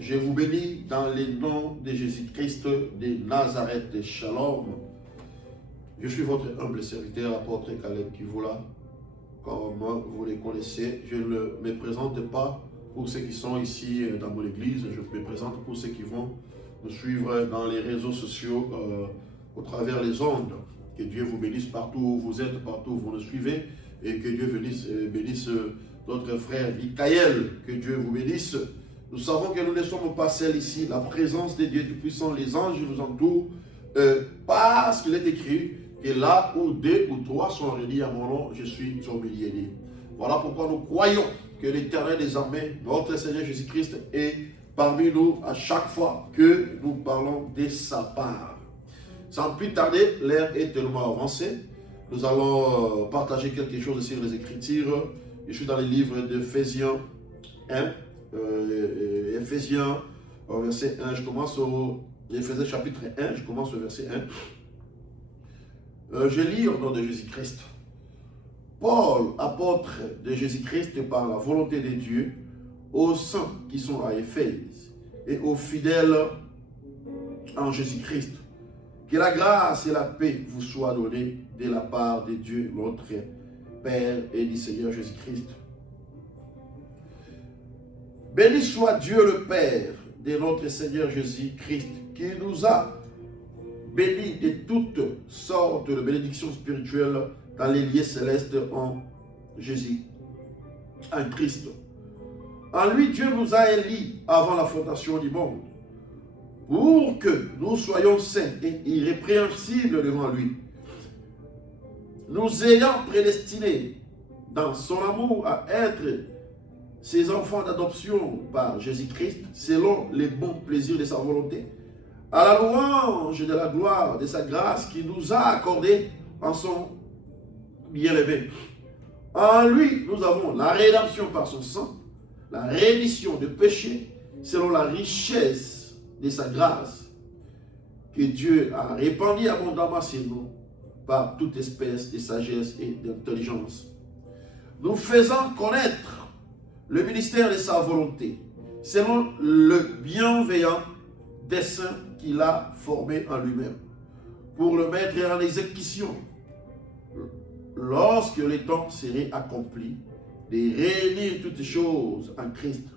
Je vous bénis dans le nom de Jésus-Christ de Nazareth. Shalom. Je suis votre humble serviteur, apôtre Caleb Kivoula. Comme vous les connaissez, je ne me présente pas pour ceux qui sont ici dans mon église. Je me présente pour ceux qui vont nous suivre dans les réseaux sociaux, au travers les ondes. Que Dieu vous bénisse partout où vous êtes, partout où vous nous suivez. Et que Dieu bénisse notre frère Michael. Que Dieu vous bénisse. Nous savons que nous ne sommes pas seuls ici. La présence de Dieu Tout-Puissant, les anges nous entourent. Parce qu'il est écrit que là où deux ou trois sont réunis à mon nom, je suis au milieu d'eux. Voilà pourquoi nous croyons que l'Éternel des armées, notre Seigneur Jésus-Christ, est parmi nous à chaque fois que nous parlons de sa part. Sans plus tarder, l'heure est tellement avancée. Nous allons partager quelque chose sur les Écritures. Je suis dans le livre d'Éphésiens 1. Éphésiens verset 1, je commence au Éphésiens chapitre 1, je commence au verset 1. Je lis au nom de Jésus-Christ. Paul, apôtre de Jésus-Christ par la volonté de Dieu, aux saints qui sont à Éphèse et aux fidèles en Jésus-Christ, que la grâce et la paix vous soient données de la part de Dieu, notre Père et du Seigneur Jésus-Christ. Béni soit Dieu le Père de notre Seigneur Jésus-Christ, qui nous a bénis de toutes sortes de bénédictions spirituelles dans les lieux célestes en Jésus, en Christ. En lui, Dieu nous a élis avant la fondation du monde, pour que nous soyons saints et irrépréhensibles devant lui, nous ayant prédestinés dans son amour à être ses enfants d'adoption par Jésus-Christ, selon les bons plaisirs de sa volonté, à la louange de la gloire de sa grâce qui nous a accordé en son bien-aimé. En lui, nous avons la rédemption par son sang, la rémission de péché, selon la richesse de sa grâce, que Dieu a répandue abondamment sur nous par toute espèce de sagesse et d'intelligence, nous faisant connaître le ministère de sa volonté, selon le bienveillant dessein qu'il a formé en lui-même, pour le mettre en exécution, lorsque le temps serait accompli, de réunir toutes choses en Christ,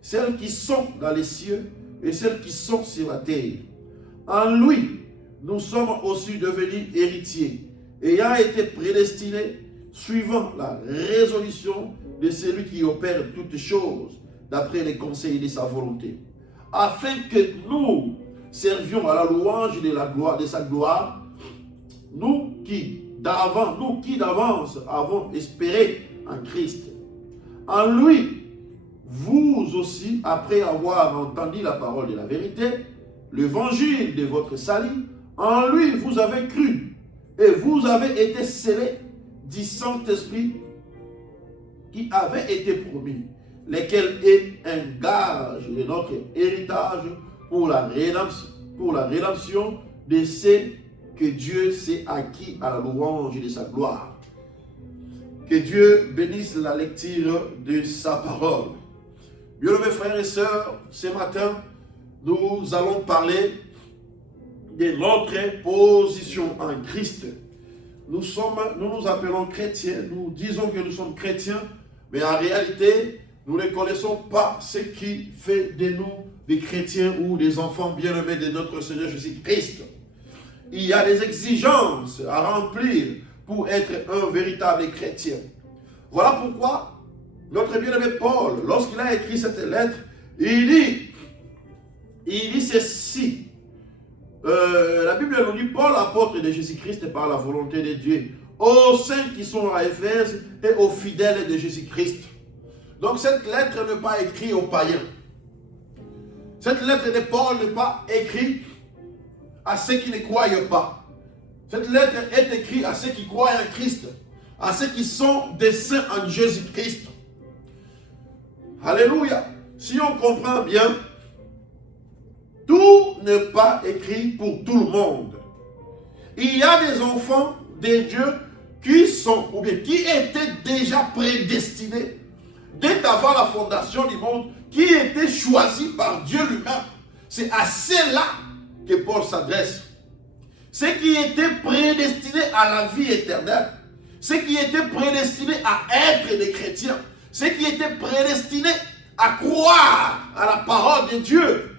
celles qui sont dans les cieux et celles qui sont sur la terre. En lui, nous sommes aussi devenus héritiers, ayant été prédestinés, suivant la résolution de celui qui opère toutes choses d'après les conseils de sa volonté, afin que nous servions à la louange de la gloire de sa gloire, nous qui d'avance avons espéré en Christ. En lui, vous aussi, après avoir entendu la parole de la vérité, l'évangile de votre salut, en lui vous avez cru et vous avez été scellés du Saint-Esprit qui avait été promis, lequel est un gage de notre héritage pour la rédemption de ceux que Dieu s'est acquis à la louange de sa gloire. Que Dieu bénisse la lecture de sa parole. Bien-aimés frères et sœurs, ce matin, nous allons parler de notre position en Christ. Nous nous appelons chrétiens, nous disons que nous sommes chrétiens, mais en réalité, nous ne connaissons pas ce qui fait de nous des chrétiens ou des enfants bien-aimés de notre Seigneur Jésus-Christ. Il y a des exigences à remplir pour être un véritable chrétien. Voilà pourquoi notre bien-aimé Paul, lorsqu'il a écrit cette lettre, il dit ceci. La Bible nous dit, Paul, apôtre de Jésus-Christ par la volonté de Dieu, aux saints qui sont à Éphèse et aux fidèles de Jésus-Christ. Donc cette lettre n'est pas écrite aux païens. Cette lettre de Paul n'est pas écrite à ceux qui ne croient pas. Cette lettre est écrite à ceux qui croient en Christ, à ceux qui sont des saints en Jésus-Christ. Alléluia. Si on comprend bien, tout n'est pas écrit pour tout le monde. Il y a des enfants de Dieu qui sont, ou bien qui étaient déjà prédestinés dès avant la fondation du monde, qui était choisi par Dieu lui-même. C'est à ceux-là que Paul s'adresse. Ceux qui étaient prédestinés à la vie éternelle. Ceux qui étaient prédestinés à être des chrétiens. Ceux qui étaient prédestinés à croire à la parole de Dieu.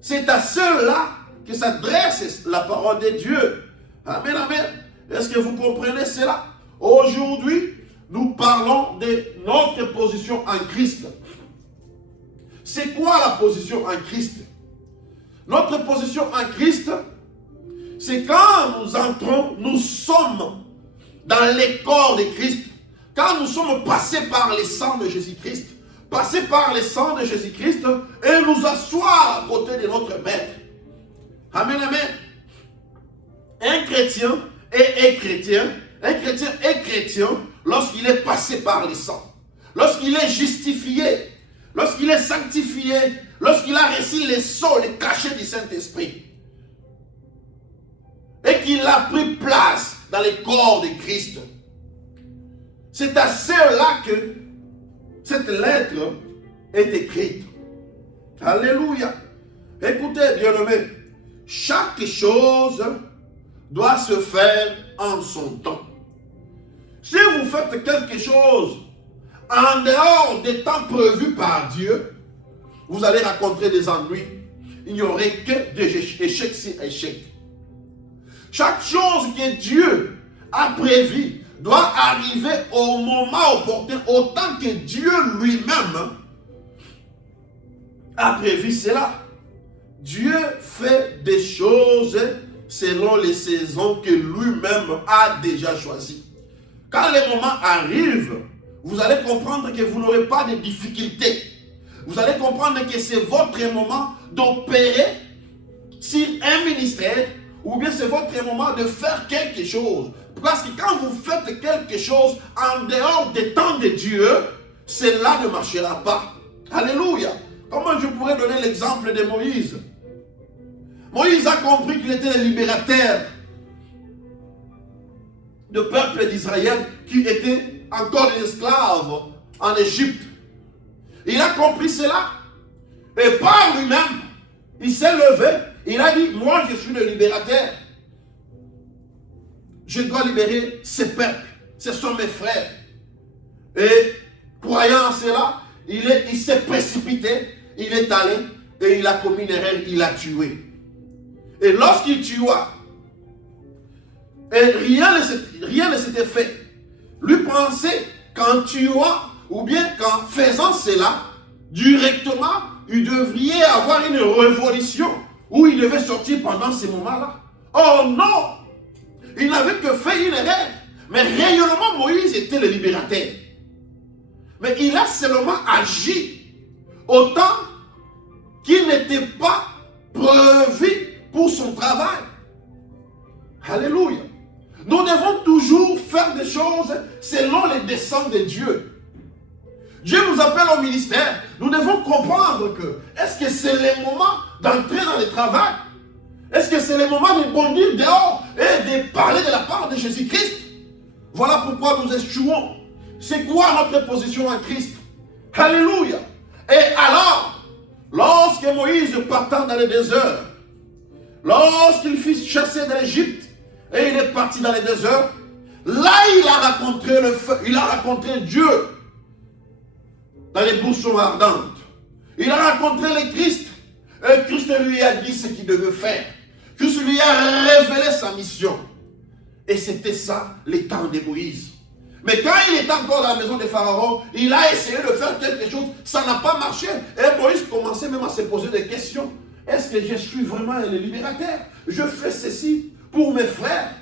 C'est à ceux-là que s'adresse la parole de Dieu. Amen, amen. Est-ce que vous comprenez cela? Aujourd'hui, nous parlons de notre position en Christ. C'est quoi la position en Christ? Notre position en Christ, c'est quand nous entrons, nous sommes dans les corps de Christ. Quand nous sommes passés par les sangs de Jésus-Christ, passés par les sangs de Jésus-Christ et nous asseoir à côté de notre Maître. Amen, amen. Un chrétien est chrétien lorsqu'il est passé par les sangs, lorsqu'il est justifié, lorsqu'il est sanctifié, lorsqu'il a reçu les sceaux, les cachets du Saint-Esprit et qu'il a pris place dans le corps de Christ. C'est à ceux-là que cette lettre est écrite. Alléluia. Écoutez, bien-aimés, chaque chose doit se faire en son temps. Si vous faites quelque chose en dehors des temps prévus par Dieu, vous allez rencontrer des ennuis. Il n'y aurait que des échecs sur échecs. Chaque chose que Dieu a prévu doit arriver au moment opportun, autant que Dieu lui-même a prévu cela. Dieu fait des choses selon les saisons que lui-même a déjà choisies. Quand les moments arrivent, vous allez comprendre que vous n'aurez pas de difficultés. Vous allez comprendre que c'est votre moment d'opérer sur un ministère ou bien c'est votre moment de faire quelque chose. Parce que quand vous faites quelque chose en dehors des temps de Dieu, cela ne marchera pas. Alléluia. Comment je pourrais donner l'exemple de Moïse? Moïse a compris qu'il était le libérateur du peuple d'Israël qui était encore des esclaves en Égypte. Il a compris cela. Et par lui-même, il s'est levé. Il a dit, moi je suis le libérateur. Je dois libérer ces peuples. Ce sont mes frères. Et croyant en cela, il s'est précipité. Il est allé et il a commis une erreur. Il a tué. Et lorsqu'il tua, et rien ne s'était fait. Lui pensait qu'en tuant, ou bien qu'en faisant cela, directement, il devrait avoir une révolution où il devait sortir pendant ces moments-là. Oh non! Il n'avait que fait une erreur. Mais réellement, Moïse était le libérateur. Mais il a seulement agi autant qu'il n'était pas prévu pour son travail. Alléluia. Nous devons toujours faire des choses selon les desseins de Dieu. Dieu nous appelle au ministère. Nous devons comprendre que est-ce que c'est le moment d'entrer dans le travail? Est-ce que c'est le moment de bondir dehors et de parler de la part de Jésus-Christ? Voilà pourquoi nous échouons. C'est quoi notre position en Christ? Alléluia. Et alors, lorsque Moïse partant dans le désert, lorsqu'il fut chassé de l'Égypte et il est parti dans le désert, là il a rencontré le feu, il a rencontré Dieu dans les boussons ardentes. Il a rencontré le Christ et Christ lui a dit ce qu'il devait faire. Christ lui a révélé sa mission. Et c'était ça les temps de Moïse. Mais quand il était encore dans la maison de Pharaon, il a essayé de faire quelque chose, ça n'a pas marché. Et Moïse commençait même à se poser des questions. Est-ce que je suis vraiment le libérateur? Je fais ceci pour mes frères.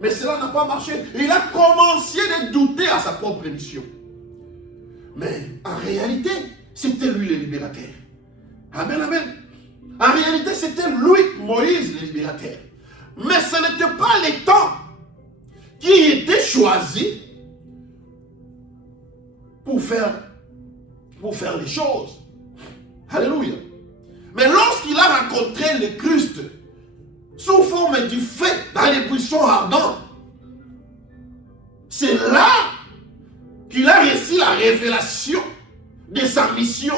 Mais cela n'a pas marché. Il a commencé de douter à sa propre mission. Mais en réalité, c'était lui le libérateur. Amen, amen. En réalité, c'était lui, Moïse, le libérateur. Mais ce n'était pas les temps qui étaient choisis pour faire les choses. Alléluia. Mais lorsqu'il a rencontré le Christ sous forme du feu dans les buissons ardents, c'est là qu'il a reçu la révélation de sa mission.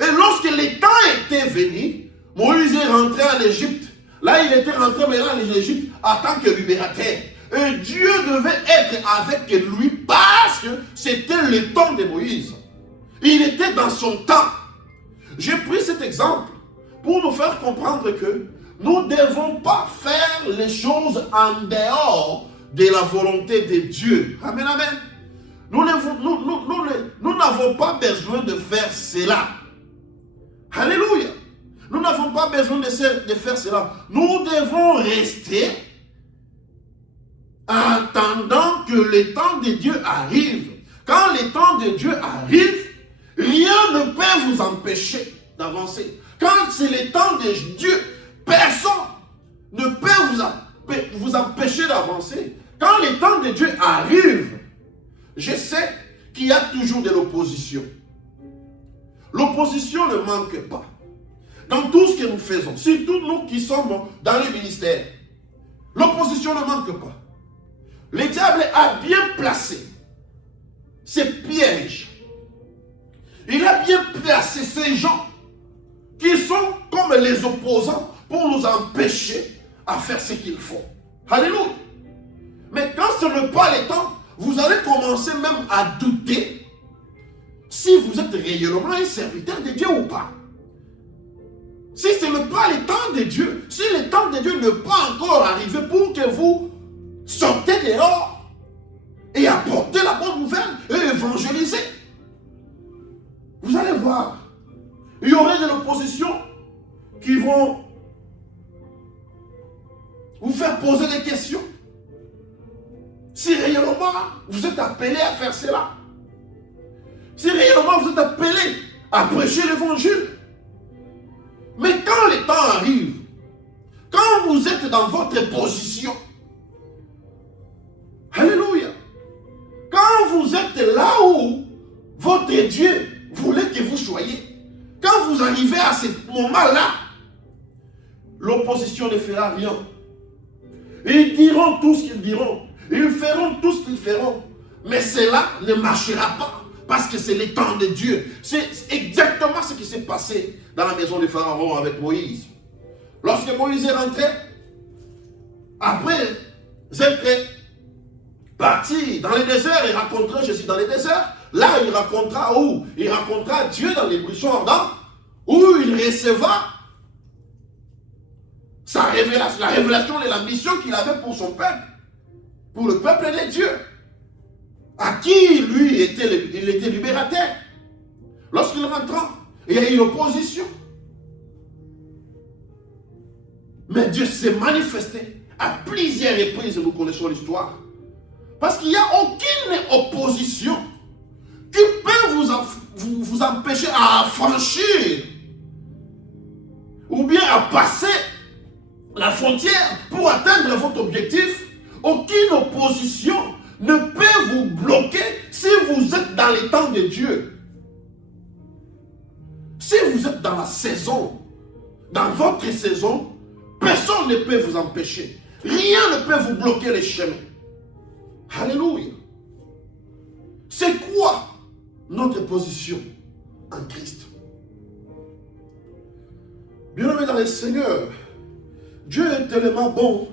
Et lorsque le temps était venu, Moïse est rentré en Égypte. Là, il était rentré maintenant en Égypte en tant que libérateur. Et Dieu devait être avec lui parce que c'était le temps de Moïse. Il était dans son temps. J'ai pris cet exemple pour nous faire comprendre que nous ne devons pas faire les choses en dehors de la volonté de Dieu. Amen, amen. Nous n'avons pas besoin de faire cela. Alléluia. Nous n'avons pas besoin de faire cela. Nous devons rester en attendant que le temps de Dieu arrive. Quand le temps de Dieu arrive, rien ne peut vous empêcher d'avancer. Quand c'est le temps de Dieu, personne ne peut vous empêcher d'avancer. Quand le temps de Dieu arrive, je sais qu'il y a toujours de l'opposition. L'opposition ne manque pas. Dans tout ce que nous faisons, surtout nous qui sommes dans le ministère, l'opposition ne manque pas. Le diable a bien placé ses pièges. Il a bien placé ces gens qui sont comme les opposants pour nous empêcher à faire ce qu'il faut. Alléluia. Mais quand ce n'est pas le temps, vous allez commencer même à douter si vous êtes réellement un serviteur de Dieu ou pas. Si ce n'est pas le temps de Dieu, si le temps de Dieu n'est pas encore arrivé pour que vous sortez dehors et apportez la bonne nouvelle et évangélisez, vous allez voir, il y aurait de l'opposition qui vont vous faire poser des questions. Si réellement vous êtes appelé à faire cela, si réellement vous êtes appelé à prêcher l'évangile, mais quand le temps arrive, quand vous êtes dans votre position, alléluia, quand vous êtes là où votre Dieu voulait que vous soyez, quand vous arrivez à ce moment-là, l'opposition ne fera rien. Ils diront tout ce qu'ils diront, ils feront tout ce qu'ils feront, mais cela ne marchera pas. Parce que c'est le temps de Dieu. C'est exactement ce qui s'est passé dans la maison de Pharaon avec Moïse. Lorsque Moïse est rentré, après être parti dans le désert et rencontrer Jésus dans le désert, là il rencontra où? Il rencontra Dieu dans les buissons ardents, où il receva la révélation et la mission qu'il avait pour son peuple, pour le peuple de Dieu. À qui lui il était libérateur. Lorsqu'il rentra, il y a eu une opposition. Mais Dieu s'est manifesté à plusieurs reprises, nous connaissons l'histoire. Parce qu'il n'y a aucune opposition qui peut vous empêcher à franchir ou bien à passer la frontière pour atteindre votre objectif. Aucune opposition ne peut vous bloquer si vous êtes dans les temps de Dieu. Si vous êtes dans la saison, dans votre saison, personne ne peut vous empêcher. Rien ne peut vous bloquer les chemins. Alléluia. C'est quoi notre position en Christ? Bien-aimés dans le Seigneur, Dieu est tellement bon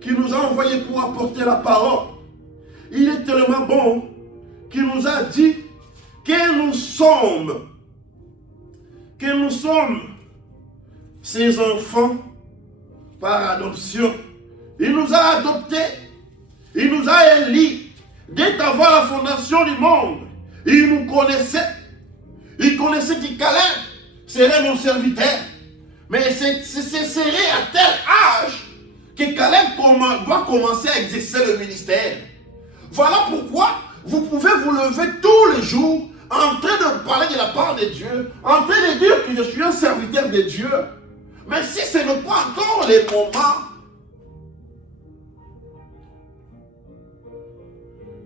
qu'il nous a envoyés pour apporter la parole. Il est tellement bon qu'il nous a dit que nous sommes ses enfants par adoption. Il nous a adoptés, il nous a élus dès avant la fondation du monde. Il nous connaissait, il connaissait que Caleb serait mon serviteur. Mais ce serait à tel âge que Caleb doit commencer à exercer le ministère. Voilà pourquoi vous pouvez vous lever tous les jours en train de parler de la part de Dieu, en train de dire que je suis un serviteur de Dieu. Mais si ce n'est pas encore le moment,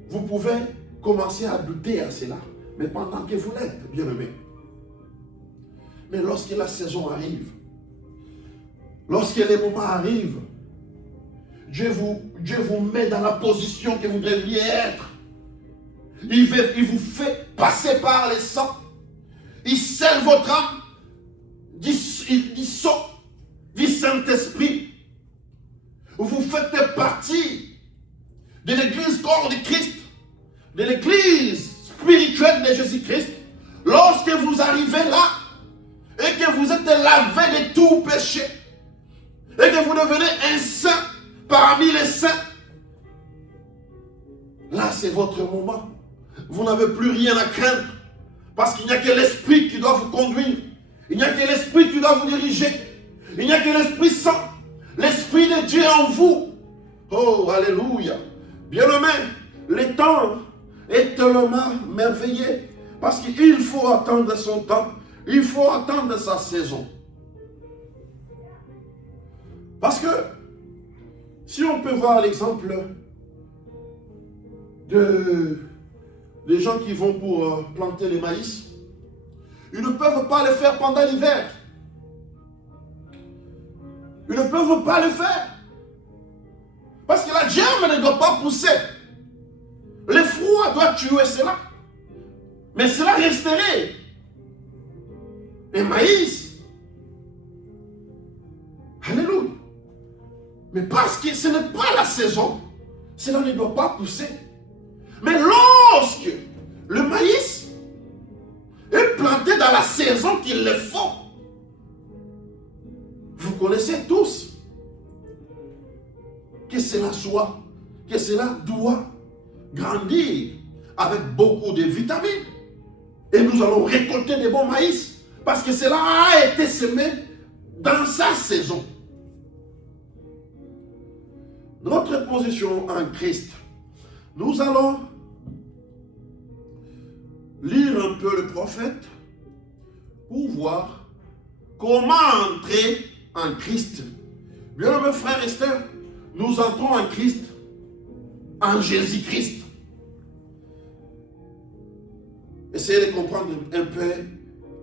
vous pouvez commencer à douter à cela. Mais pendant que vous l'êtes, bien-aimé. Mais lorsque la saison arrive, lorsque les moments arrivent, Dieu vous met dans la position que vous devriez être. Il vous fait passer par les sangs. Il scelle votre âme. Il dissout du Saint-Esprit. Vous faites partie de l'église corps de Christ, de l'église spirituelle de Jésus-Christ. Lorsque vous arrivez là et que vous êtes lavé de tout péché et que vous devenez un saint parmi les saints, là c'est votre moment. Vous n'avez plus rien à craindre parce qu'il n'y a que l'Esprit qui doit vous conduire. Il n'y a que l'Esprit qui doit vous diriger. Il n'y a que l'Esprit Saint, l'Esprit de Dieu en vous. Oh, alléluia. Bien-aimé, le temps est tellement merveilleux parce qu'il faut attendre son temps. Il faut attendre sa saison. Parce que si on peut voir l'exemple des gens qui vont pour planter le maïs, ils ne peuvent pas le faire pendant l'hiver. Ils ne peuvent pas le faire. Parce que la germe ne doit pas pousser. Le froid doit tuer cela. Mais cela resterait. Un maïs. Alléluia. Mais parce que ce n'est pas la saison, cela ne doit pas pousser. Mais lorsque le maïs est planté dans la saison qu'il le faut, vous connaissez tous que cela soit, que cela doit grandir avec beaucoup de vitamines. Et nous allons récolter des bons maïs parce que cela a été semé dans sa saison. Notre position en Christ, nous allons lire un peu le prophète pour voir comment entrer en Christ. Bien, mes frères et sœurs, nous entrons en Christ, en Jésus-Christ. Essayez de comprendre un peu,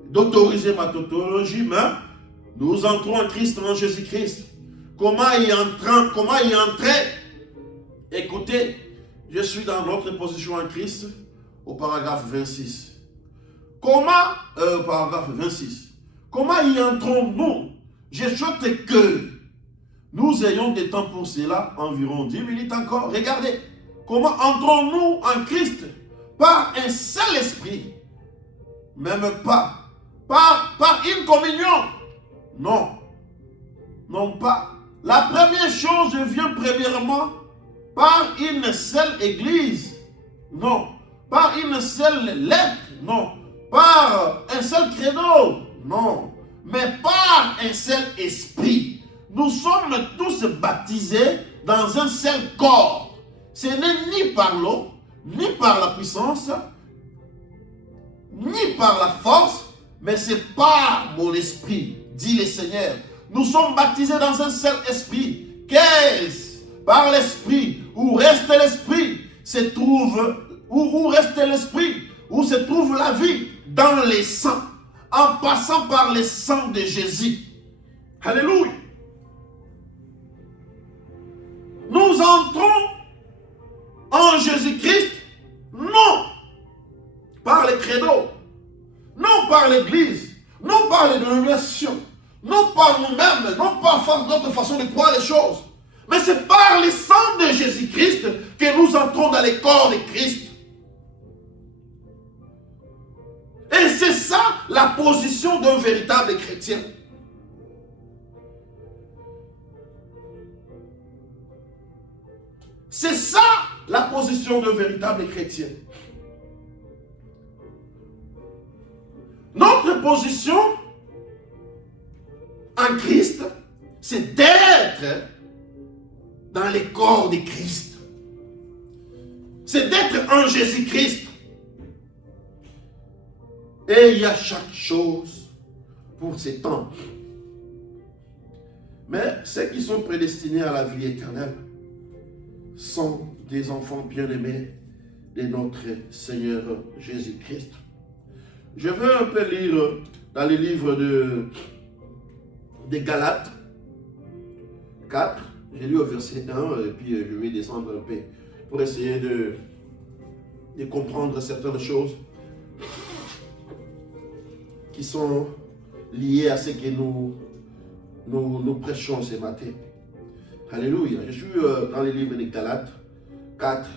d'autoriser ma tautologie, mais nous entrons en Christ, en Jésus-Christ. Comment y entrer? Écoutez, je suis dans notre position en Christ, au paragraphe 26. Paragraphe 26. Comment y entrons-nous? Je souhaite que nous ayons des temps pour cela, environ 10 minutes encore. Regardez, comment entrons-nous en Christ? Par un seul esprit. Même pas. Par une communion. Non. Non pas. La première chose vient premièrement par une seule église. Non. Par une seule lettre. Non. Par un seul credo. Non. Mais par un seul esprit. Nous sommes tous baptisés dans un seul corps. Ce n'est ni par l'eau, ni par la puissance, ni par la force, mais c'est par mon esprit, dit le Seigneur. Nous sommes baptisés dans un seul esprit. Qu'est-ce? Par l'esprit. Où reste l'esprit? Où reste l'esprit? Où se trouve la vie? Dans les sangs. En passant par les sangs de Jésus. Alléluia. Nous entrons en Jésus-Christ, non par les credos, non par l'église, non par les dénominations, non par nous-mêmes, non par notre façon de croire les choses, mais c'est par le sang de Jésus-Christ que nous entrons dans le corps de Christ. Et c'est ça la position d'un véritable chrétien. C'est ça la position d'un véritable chrétien. Notre position en Christ, c'est d'être dans le corps de Christ. C'est d'être en Jésus-Christ. Et il y a chaque chose pour ces temps. Mais ceux qui sont prédestinés à la vie éternelle sont des enfants bien-aimés de notre Seigneur Jésus-Christ. Je veux un peu lire dans les livres de Galates 4. J'ai lu au verset 1 et puis je vais descendre un peu pour essayer de de comprendre certaines choses qui sont liées à ce que nous prêchons ce matin. Alléluia. Je suis dans le livre de Galates 4.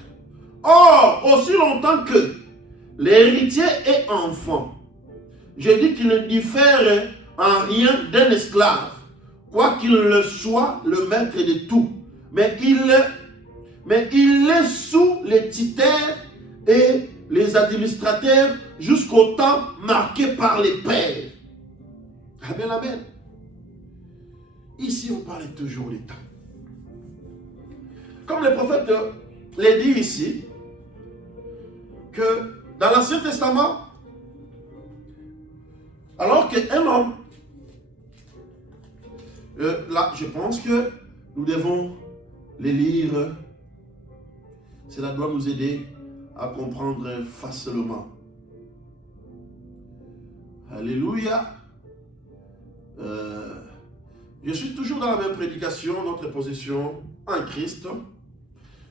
Or, aussi longtemps que l'héritier est enfant, je dis qu'il ne diffère en rien d'un esclave, quoi qu'il le soit le maître de tout. Mais il est sous les titères et les administrateurs jusqu'au temps marqué par les pères. Amen, amen. Ici, on parle toujours du temps. Comme le prophète l'a dit ici, que dans l'Ancien Testament, alors qu'un homme, là, je pense que nous devons les lire. Cela doit nous aider à comprendre facilement. Alléluia. Je suis toujours dans la même prédication, notre position en Christ.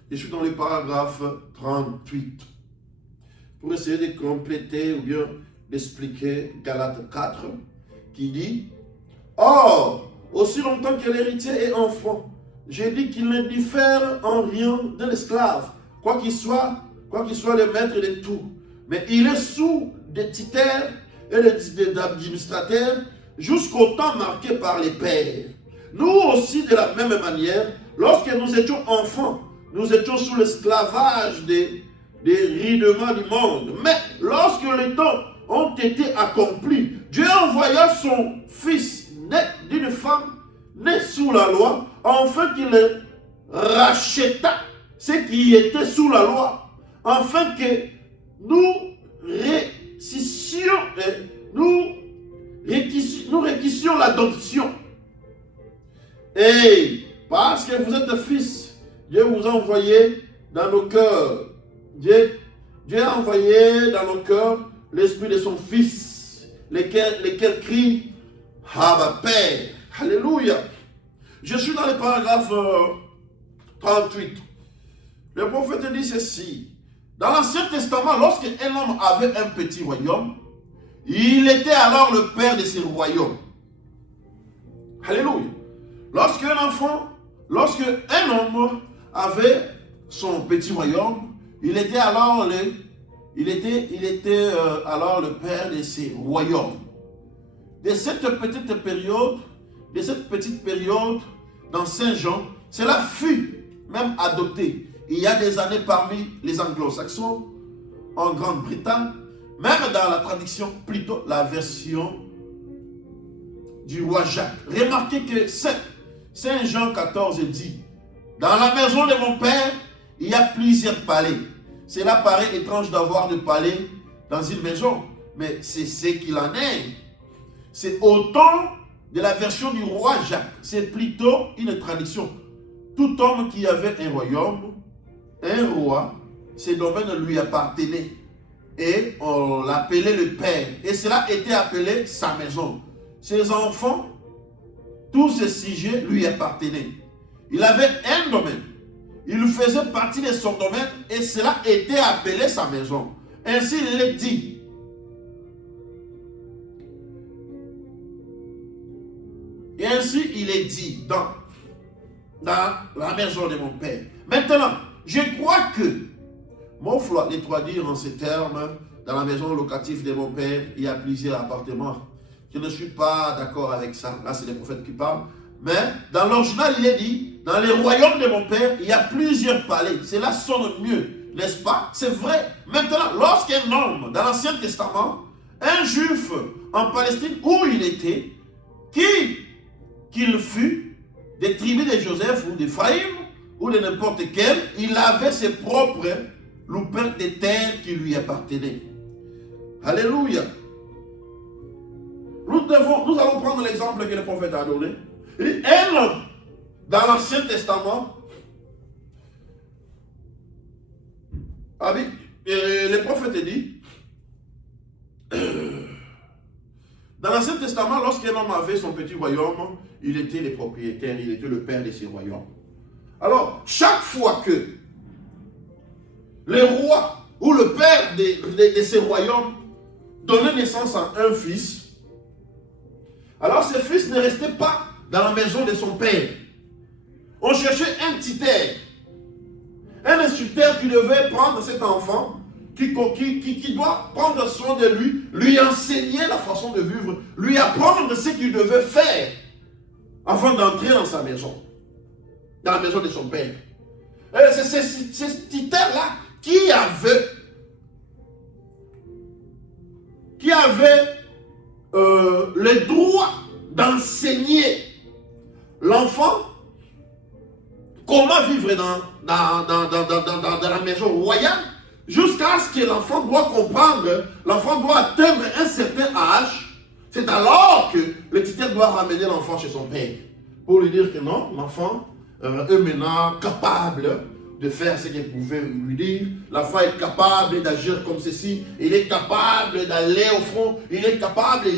Je suis dans le paragraphe 38. Pour essayer de compléter ou bien d'expliquer Galates 4, qui dit: Or, aussi longtemps que l'héritier est enfant, j'ai dit qu'il ne diffère en rien de l'esclave, quoi qu'il soit le maître de tout. Mais il est sous des titères et des administrateurs jusqu'au temps marqué par les pères. Nous aussi, de la même manière, lorsque nous étions enfants, nous étions sous l'esclavage des rudiments du monde. Mais lorsque les temps ont été accomplis, Dieu envoya son fils né d'une femme née sous la loi, afin qu'il racheta ce qui était sous la loi, afin que nous réquissions l'adoption. Et parce que vous êtes fils, Dieu vous a envoyé dans nos cœurs. Dieu a envoyé dans nos cœurs l'esprit de son fils, lesquels crient Abba Père. Alléluia. Je suis dans le paragraphe 38. Le prophète dit ceci. Dans l'Ancien Testament, lorsqu'un homme avait un petit royaume, il était alors le père de ce royaume. Alléluia. Lorsqu'un homme avait son petit royaume, il était alors le père de ces royaumes. De cette petite période dans Saint Jean, cela fut même adopté. Il y a des années parmi les anglo-saxons, en Grande-Bretagne, même dans la traduction, plutôt la version du roi Jacques. Remarquez que Saint Jean 14 dit: dans la maison de mon père, il y a plusieurs palais. Cela paraît étrange d'avoir de palais dans une maison, mais c'est ce qu'il en est. C'est au temps de la version du roi Jacques. C'est plutôt une tradition. Tout homme qui avait un royaume, un roi, ses domaines lui appartenaient. Et on l'appelait le père. Et cela était appelé sa maison. Ses enfants, tous ces sujets lui appartenaient. Il avait un domaine. Il faisait partie de son domaine et cela était appelé sa maison. Ainsi il est dit. Et ainsi il est dit dans la maison de mon père. Maintenant, je crois que, mon frère, les trois dire en ces termes, dans la maison locative de mon père, il y a plusieurs appartements. Je ne suis pas d'accord avec ça. Là, c'est les prophètes qui parlent. Mais dans l'original, il est dit, dans les royaumes de mon père, il y a plusieurs palais. Cela sonne mieux, n'est-ce pas? C'est vrai. Maintenant, lorsqu'un homme, dans l'Ancien Testament, un juif en Palestine, où il était, qu'il fût, des tribus de Joseph ou d'Éphraïm, ou de n'importe quel, il avait ses propres loupins de terre qui lui appartenaient. Alléluia. Nous allons prendre l'exemple que le prophète a donné. Un homme, dans l'Ancien Testament, le prophète dit, dans l'Ancien Testament, lorsqu'un homme avait son petit royaume, il était le propriétaire, il était le père de ses royaumes. Alors, chaque fois que le roi où le père de ces royaumes donnait naissance à un fils, alors ce fils ne restait pas dans la maison de son père. On cherchait un tuteur, un instructeur qui devait prendre cet enfant, qui doit prendre soin de lui enseigner la façon de vivre, lui apprendre ce qu'il devait faire avant d'entrer dans sa maison, dans la maison de son père. C'est ce tuteur-là qui avait le droit d'enseigner l'enfant comment vivre dans la maison royale, jusqu'à ce que l'enfant doit comprendre, l'enfant doit atteindre un certain âge. C'est alors que le tuteur doit ramener l'enfant chez son père pour lui dire que non, l'enfant est maintenant capable de faire ce qu'il pouvait lui dire. L'enfant est capable d'agir comme ceci, il est capable d'aller au front, il est capable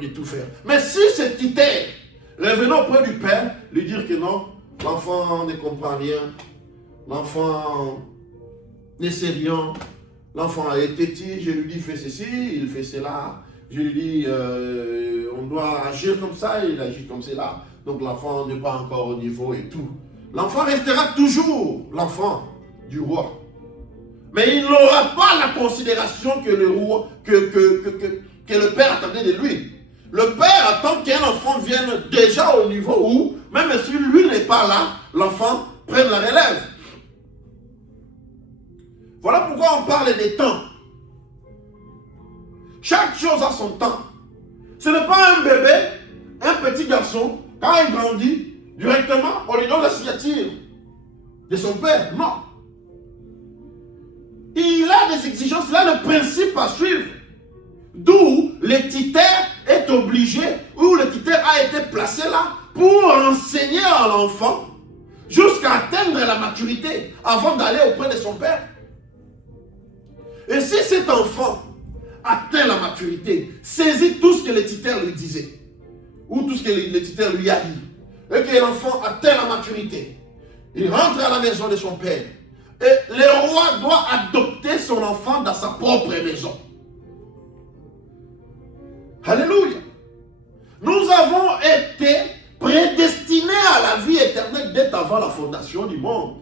de tout faire. Mais si ce tuteur revenant auprès du père, lui dire que non, l'enfant ne comprend rien, l'enfant ne sait rien, l'enfant est petit, je lui dis fais ceci, il fait cela, je lui dis on doit agir comme ça, il agit comme cela, donc l'enfant n'est pas encore au niveau et tout. L'enfant restera toujours l'enfant du roi. Mais il n'aura pas la considération que le roi, que le père attendait de lui. Le père attend qu'un enfant vienne déjà au niveau où, même si lui n'est pas là, l'enfant prenne la relève. Voilà pourquoi on parle des temps. Chaque chose a son temps. Ce n'est pas un bébé, un petit garçon, quand il grandit, directement, on lui donne la signature de son père. Non. Il a des exigences, il a le principe à suivre. D'où le tuteur est obligé, ou le tuteur a été placé là pour enseigner à l'enfant jusqu'à atteindre la maturité avant d'aller auprès de son père. Et si cet enfant atteint la maturité, saisit tout ce que le tuteur lui disait, ou tout ce que le tuteur lui a dit, et que l'enfant atteint la maturité, il rentre à la maison de son père, et le roi doit adopter son enfant dans sa propre maison. Alléluia. Nous avons été prédestinés à la vie éternelle dès avant la fondation du monde.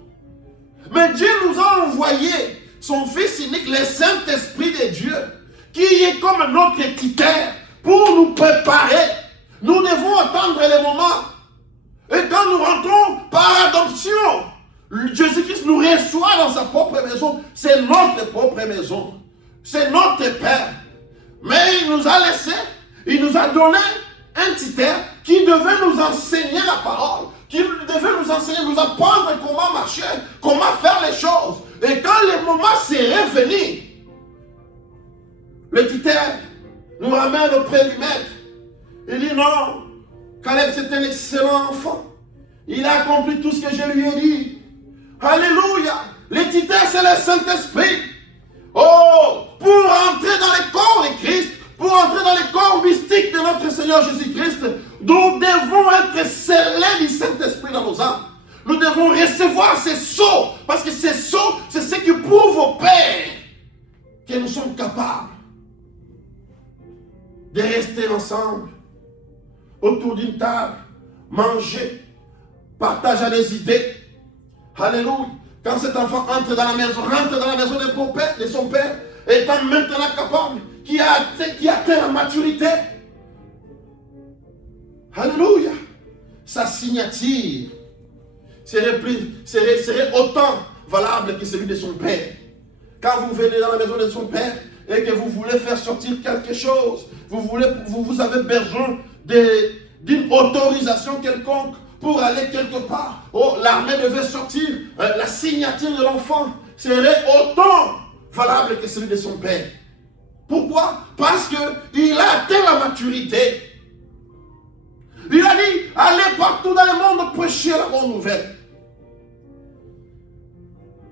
Mais Dieu nous a envoyé son Fils unique, le Saint-Esprit de Dieu, qui est comme notre tuteur pour nous préparer. Nous devons attendre le moment. Et quand nous rentrons par adoption, Jésus-Christ nous reçoit dans sa propre maison. C'est notre propre maison. C'est notre Père. Mais il nous a laissé, il nous a donné un tuteur qui devait nous enseigner la parole, qui devait nous enseigner, nous apprendre comment marcher, comment faire les choses. Et quand le moment serait venu, le tuteur nous ramène auprès du maître. Il dit non, Caleb c'est un excellent enfant. Il a accompli tout ce que je lui ai dit. Alléluia. Le tuteur c'est le Saint-Esprit. Oh, pour entrer dans le corps de Christ, pour entrer dans le corps mystique de notre Seigneur Jésus-Christ, nous devons être scellés du Saint-Esprit dans nos âmes. Nous devons recevoir ces sceaux, parce que ces sceaux, c'est ce qui prouve au Père que nous sommes capables de rester ensemble, autour d'une table, manger, partager des idées. Alléluia. Quand cet enfant entre dans la maison, rentre dans la maison de son père, étant maintenant capable, qui atteint la maturité. Alléluia. Sa signature serait autant valable que celui de son père. Quand vous venez dans la maison de son père et que vous voulez faire sortir quelque chose, vous avez besoin d'une autorisation quelconque pour aller quelque part. Oh, l'armée devait sortir. La signature de l'enfant serait autant valable que celui de son père. Pourquoi? Parce qu'il a atteint la maturité. Il a dit, allez partout dans le monde prêcher la bonne nouvelle.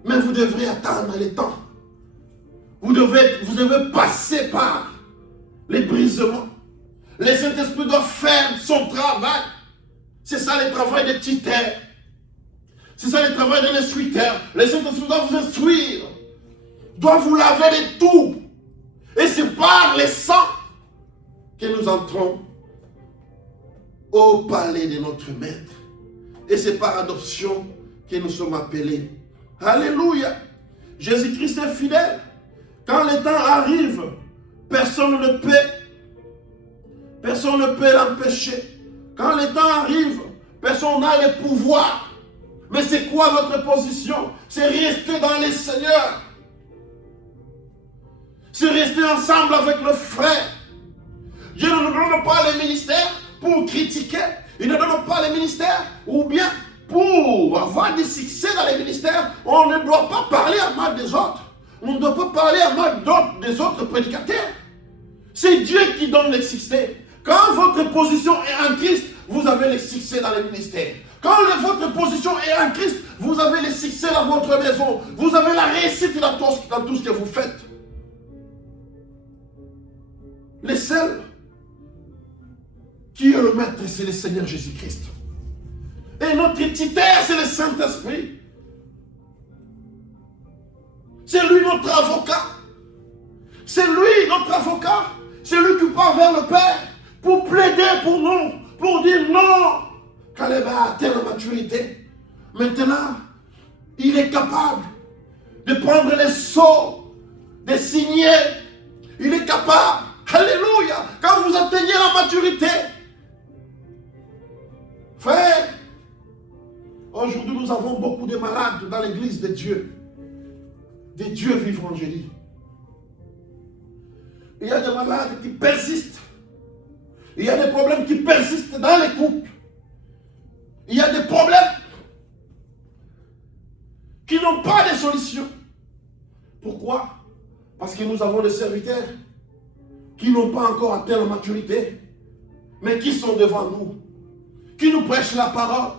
Mais vous devrez attendre le temps. Vous devez passer par les brisements. Le Saint-Esprit doit faire son travail. C'est ça le travail des tuteurs. C'est ça le travail d'un instructeur. Le Saint-Esprit doit vous instruire. doit vous laver de tout. Et c'est par les sangs que nous entrons au palais de notre Maître. Et c'est par adoption que nous sommes appelés. Alléluia. Jésus-Christ est fidèle. Quand le temps arrive, personne ne peut l'empêcher. Quand le temps arrive, personne n'a le pouvoir. Mais c'est quoi notre position? C'est rester dans les Seigneurs. C'est rester ensemble avec le frère. Dieu ne nous donne pas les ministères pour critiquer. Il ne donne pas les ministères ou bien pour avoir des succès dans les ministères. On ne doit pas parler à mal des autres. On ne doit pas parler à mal des autres prédicateurs. C'est Dieu qui donne les succès. Quand votre position est en Christ, vous avez les succès dans les ministères. Quand votre position est en Christ, vous avez les succès dans votre maison. Vous avez la réussite dans tout ce que vous faites. Les seuls qui est le Maître, c'est le Seigneur Jésus-Christ. Et notre titulaire, c'est le Saint-Esprit. C'est lui notre avocat. C'est lui notre avocat. C'est lui qui part vers le Père pour plaider pour nous, pour dire non. Caleb a atteint la maturité. Maintenant, il est capable de prendre les sceaux, de signer. Il est capable. Alléluia. Quand vous atteignez la maturité, frère, aujourd'hui nous avons beaucoup de malades dans l'église de Dieu. Des dieux vivants, je dis. Il y a des malades qui persistent. Il y a des problèmes qui persistent dans les couples. Il y a des problèmes qui n'ont pas de solution. Pourquoi? Parce que nous avons des serviteurs qui n'ont pas encore atteint la maturité, mais qui sont devant nous, qui nous prêchent la parole.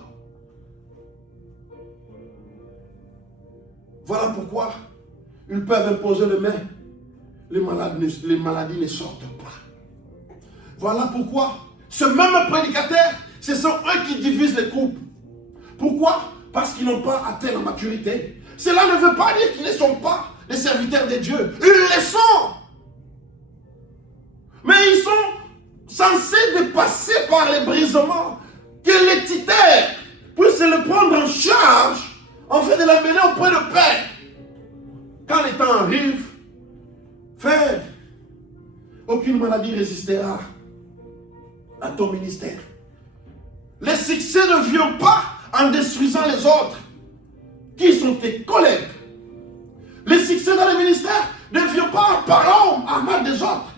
Voilà pourquoi ils peuvent imposer les mains. Les maladies ne sortent pas. Voilà pourquoi ce même prédicateur, ce sont eux qui divisent les couples. Pourquoi? Parce qu'ils n'ont pas atteint la maturité. Cela ne veut pas dire qu'ils ne sont pas les serviteurs de Dieu. Ils le sont. Mais ils sont censés de passer par les brisements, que les titulaires puissent le prendre en charge, en fait de l'amener auprès du Père. Quand le temps arrive, frère, aucune maladie résistera à ton ministère. Les succès ne viennent pas en détruisant les autres, qui sont tes collègues. Les succès dans le ministère ne viennent pas en parlant à mal des autres.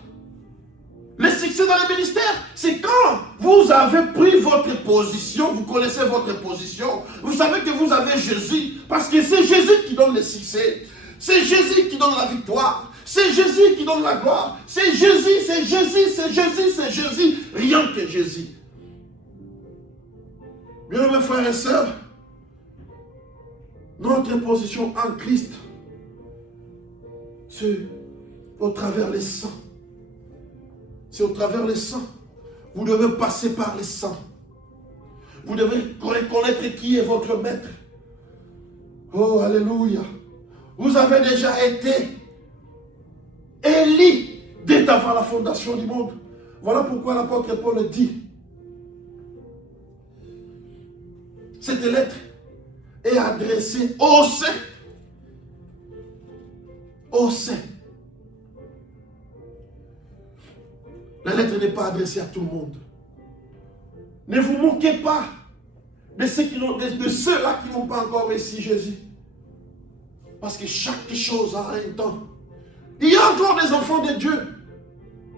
Les succès dans le ministère, c'est quand vous avez pris votre position, vous connaissez votre position, vous savez que vous avez Jésus, parce que c'est Jésus qui donne le succès, c'est Jésus qui donne la victoire, c'est Jésus qui donne la gloire, c'est Jésus, c'est Jésus, c'est Jésus, c'est Jésus, rien que Jésus. Bien mes frères et sœurs, notre position en Christ, c'est au travers les sangs. C'est au travers les sangs. Vous devez passer par les sangs. Vous devez reconnaître qui est votre maître. Oh, alléluia. Vous avez déjà été élis dès avant la fondation du monde. Voilà pourquoi l'apôtre Paul dit, cette lettre est adressée aux saints. Aux saints. La lettre n'est pas adressée à tout le monde. Ne vous moquez pas de ceux-là qui n'ont pas encore reçu Jésus. Parce que chaque chose a un temps. Il y a encore des enfants de Dieu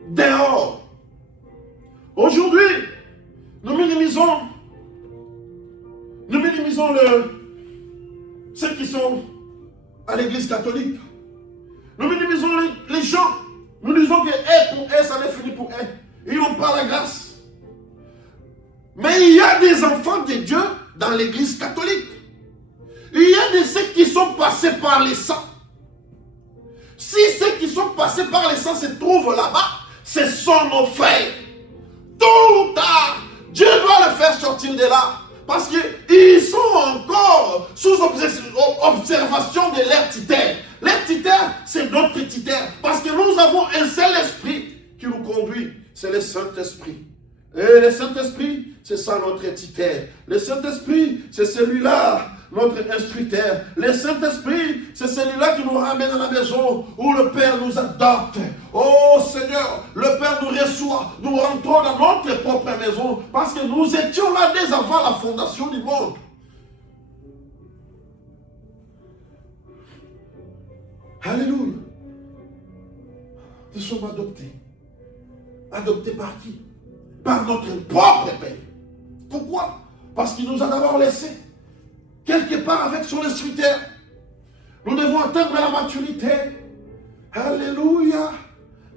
dehors. Aujourd'hui, nous minimisons ceux qui sont à l'église catholique. Nous minimisons les gens. Nous disons que pour eux, ça n'est fini pour eux. Ils n'ont pas la grâce. Mais il y a des enfants de Dieu dans l'église catholique. Il y a de ceux qui sont passés par les sangs. Si ceux qui sont passés par les sangs se trouvent là-bas, ce sont nos frères. Tôt ou tard, Dieu doit les faire sortir de là. Parce qu'ils sont encore sous observation de leur titulaire. Les titères, c'est notre titère. Parce que nous avons un seul esprit qui nous conduit. C'est le Saint-Esprit. Et le Saint-Esprit, c'est ça notre titère. Le Saint-Esprit, c'est celui-là, notre instructeur. Le Saint-Esprit, c'est celui-là qui nous ramène à la maison où le Père nous adopte. Oh Seigneur, le Père nous reçoit. Nous rentrons dans notre propre maison parce que nous étions là dès avant la fondation du monde. Alléluia. Nous sommes adoptés. Adoptés par qui? Par notre propre Père. Pourquoi? Parce qu'il nous a d'abord laissé quelque part avec son instructeur. Nous devons atteindre la maturité. Alléluia.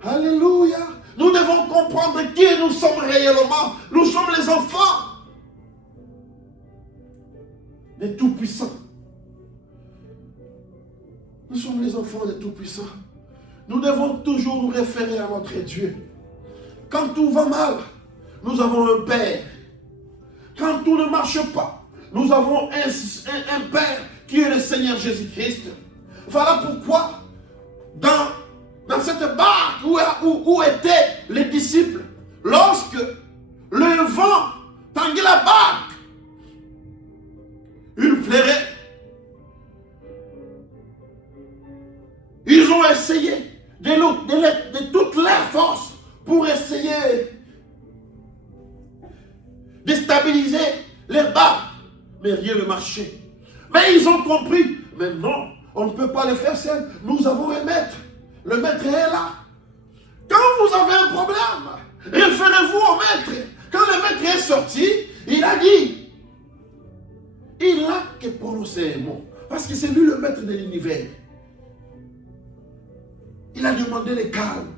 Alléluia. Nous devons comprendre qui nous sommes réellement. Nous sommes les enfants des Tout-Puissants. Nous sommes les enfants des Tout-Puissants. Nous devons toujours nous référer à notre Dieu. Quand tout va mal, nous avons un Père. Quand tout ne marche pas, nous avons un Père qui est le Seigneur Jésus-Christ. Voilà pourquoi, dans cette barque où étaient les disciples, lorsque le vent tanguait la barque, ils pleuraient. Ils ont essayé de toute leur force pour essayer de stabiliser les barques, mais rien ne marchait. Mais ils ont compris, mais non, on ne peut pas le faire seul. Nous avons un maître. Le maître est là. Quand vous avez un problème, référez-vous au maître. Quand le maître est sorti, il a dit, il n'a que prononcé un mot. Parce que c'est lui le maître de l'univers. Il a demandé le calme.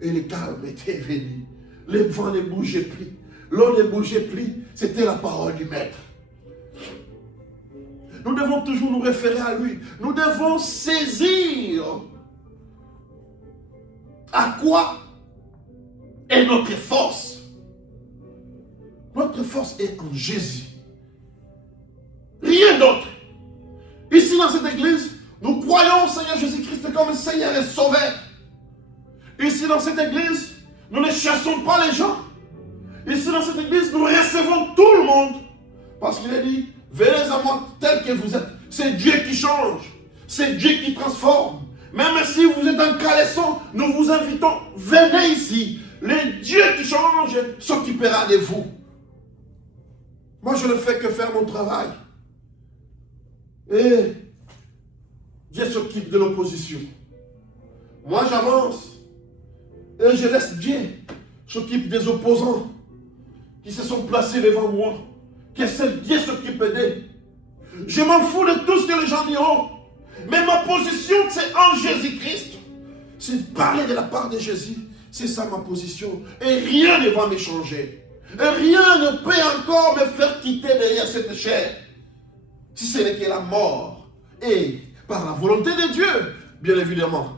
Et le calme était venu. Les vents ne bougeaient plus. L'eau ne bougeait plus. C'était la parole du maître. Nous devons toujours nous référer à lui. Nous devons saisir à quoi est notre force. Notre force est en Jésus. Rien d'autre. Ici dans cette église, nous croyons au Seigneur Jésus-Christ comme Seigneur et Sauveur. Ici dans cette église, nous ne chassons pas les gens. Ici dans cette église, nous recevons tout le monde. Parce qu'il a dit, venez à moi tel que vous êtes. C'est Dieu qui change. C'est Dieu qui transforme. Même si vous êtes un caleçon, nous vous invitons, venez ici. Le Dieu qui change s'occupera de vous. Moi, je ne fais que faire mon travail. Et Dieu s'occupe de l'opposition. Moi, j'avance. Et je laisse Dieu s'occuper des opposants qui se sont placés devant moi. Que seul Dieu s'occupe d'eux. Je m'en fous de tout ce que les gens diront. Mais ma position, c'est en Jésus-Christ. C'est parler de la part de Jésus. C'est ça ma position. Et rien ne va me changer. Et rien ne peut encore me faire quitter derrière cette chair. Si ce n'est que la mort. Et par la volonté de Dieu, bien évidemment.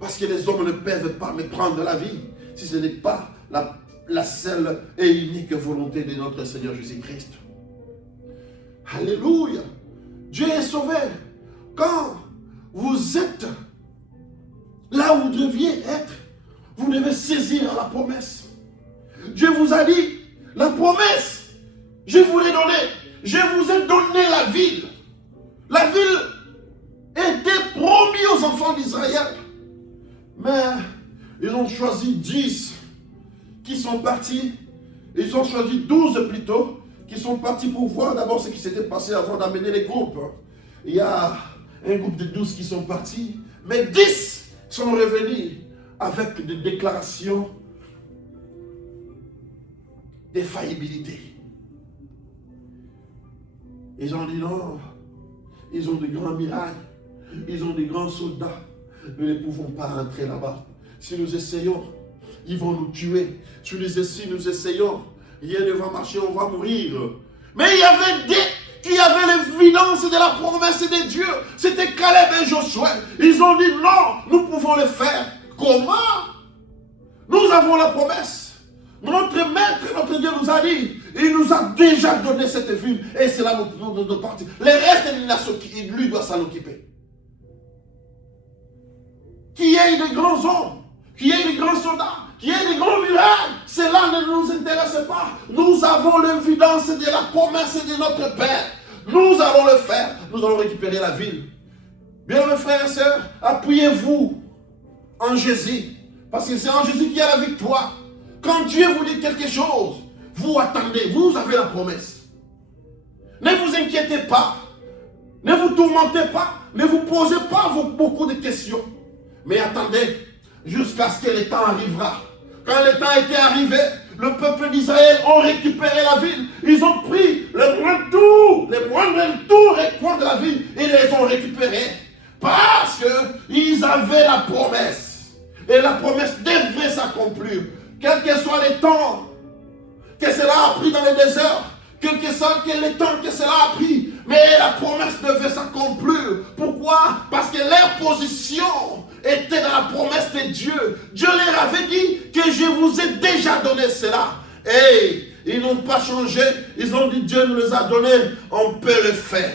Parce que les hommes ne peuvent pas me prendre la vie. Si ce n'est pas la seule et unique volonté de notre Seigneur Jésus-Christ. Alléluia. Dieu est sauveur. Quand vous êtes là où vous deviez être, vous devez saisir la promesse. Dieu vous a dit, la promesse, je vous l'ai donnée. Je vous ai donné la ville. La ville était promise aux enfants d'Israël. Mais ils ont choisi 10 qui sont partis. Ils ont choisi 12 plutôt, qui sont partis pour voir d'abord ce qui s'était passé avant d'amener les groupes. Il y a un groupe de 12 qui sont partis, mais 10 sont revenus avec des déclarations d'infaillibilité. Ils ont dit non, ils ont de grands miracles, ils ont de grands soldats, nous ne pouvons pas rentrer là-bas. Si nous essayons, ils vont nous tuer. Si nous essayons, rien ne va marcher, on va mourir. Mais il y avait des qui avaient l'évidence de la promesse de Dieu. C'était Caleb et Josué. Ils ont dit non, nous pouvons le faire. Comment? Nous avons la promesse. Notre maître, notre Dieu nous a dit, il nous a déjà donné cette ville. Et c'est là notre partie. Le reste, lui doit s'en occuper. qu'il y ait des grands hommes, qu'il y ait des grands soldats, qu'il y ait des grands murailles. Cela ne nous intéresse pas. Nous avons l'évidence de la promesse de notre Père. Nous allons le faire. Nous allons récupérer la ville. Bien, mes frères et sœurs, appuyez-vous en Jésus. Parce que c'est en Jésus qu'il y a la victoire. Quand Dieu vous dit quelque chose, vous attendez, vous avez la promesse. Ne vous inquiétez pas. Ne vous tourmentez pas. Ne vous posez pas beaucoup de questions. Mais attendez jusqu'à ce que le temps arrivera. Quand le temps était arrivé, le peuple d'Israël ont récupéré la ville. Ils ont pris les moindres tours et coins de la ville et les ont récupérés. Parce qu'ils avaient la promesse. Et la promesse devait s'accomplir. Quel que soit les temps que cela a pris dans le désert, quel que soit les temps que cela a pris, mais la promesse devait s'accomplir. Pourquoi? Parce que leur position était dans la promesse de Dieu. Dieu leur avait dit que je vous ai déjà donné cela. Et ils n'ont pas changé. Ils ont dit Dieu nous les a donnés, on peut le faire.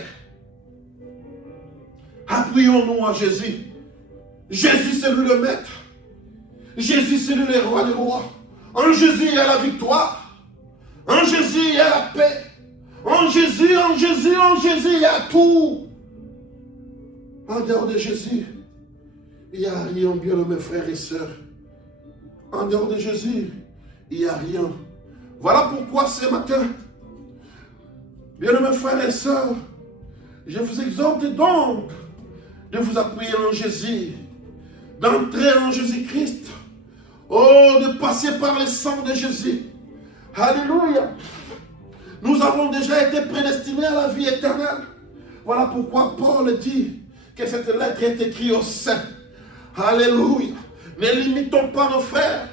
Appuyons-nous à Jésus. Jésus c'est lui le maître. Jésus c'est lui le roi des rois. En Jésus il y a la victoire. En Jésus il y a la paix. En Jésus, en Jésus, en Jésus il y a tout. En dehors de Jésus, il n'y a rien, bien mes frères et sœurs. En dehors de Jésus, il n'y a rien. Voilà pourquoi ce matin, bien mes frères et sœurs, je vous exhorte donc de vous appuyer en Jésus, d'entrer en Jésus-Christ, oh, de passer par le sang de Jésus. Alléluia. Nous avons déjà été prédestinés à la vie éternelle. Voilà pourquoi Paul dit que cette lettre est écrite au saints. Alléluia. Ne limitons pas nos frères